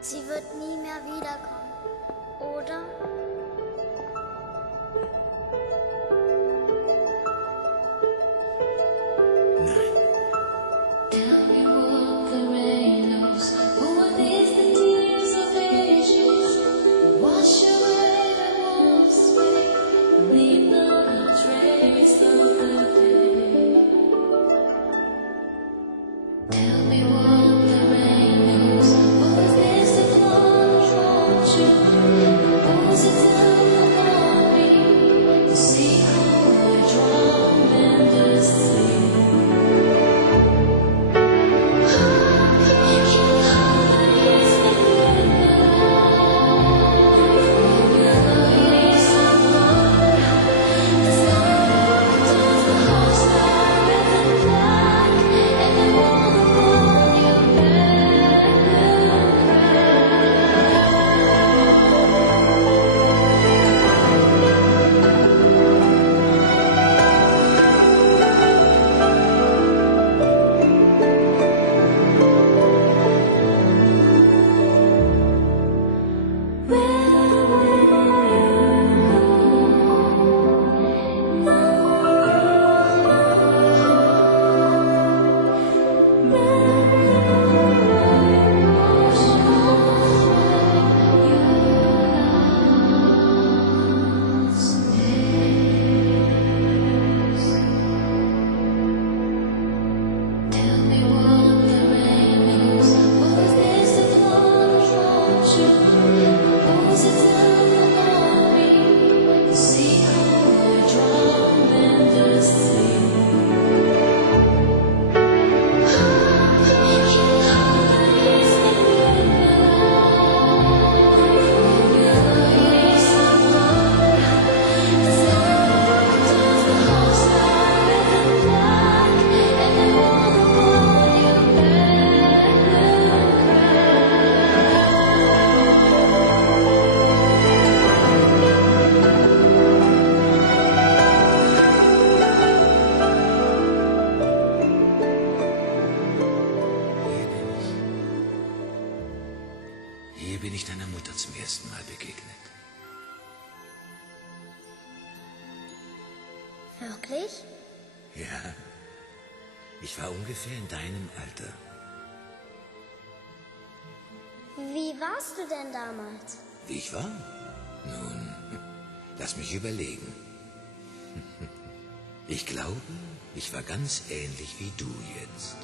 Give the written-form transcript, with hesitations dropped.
Sie wird nie mehr wiederkommen, oder? Nein. Tell me what the rain knows. What is the tears of ages? Wash away the warmth away. Leave not a trace of the day. Tell me what the rain knows. Was this the flood of fortune? Was it down upon me to see how I drown in the sea? Hier bin ich deiner Mutter zum ersten Mal begegnet. Wirklich? Ja, ich war ungefähr in deinem Alter. Wie warst du denn damals? Wie ich war? Nun, lass mich überlegen. Ich glaube, ich war ganz ähnlich wie du jetzt.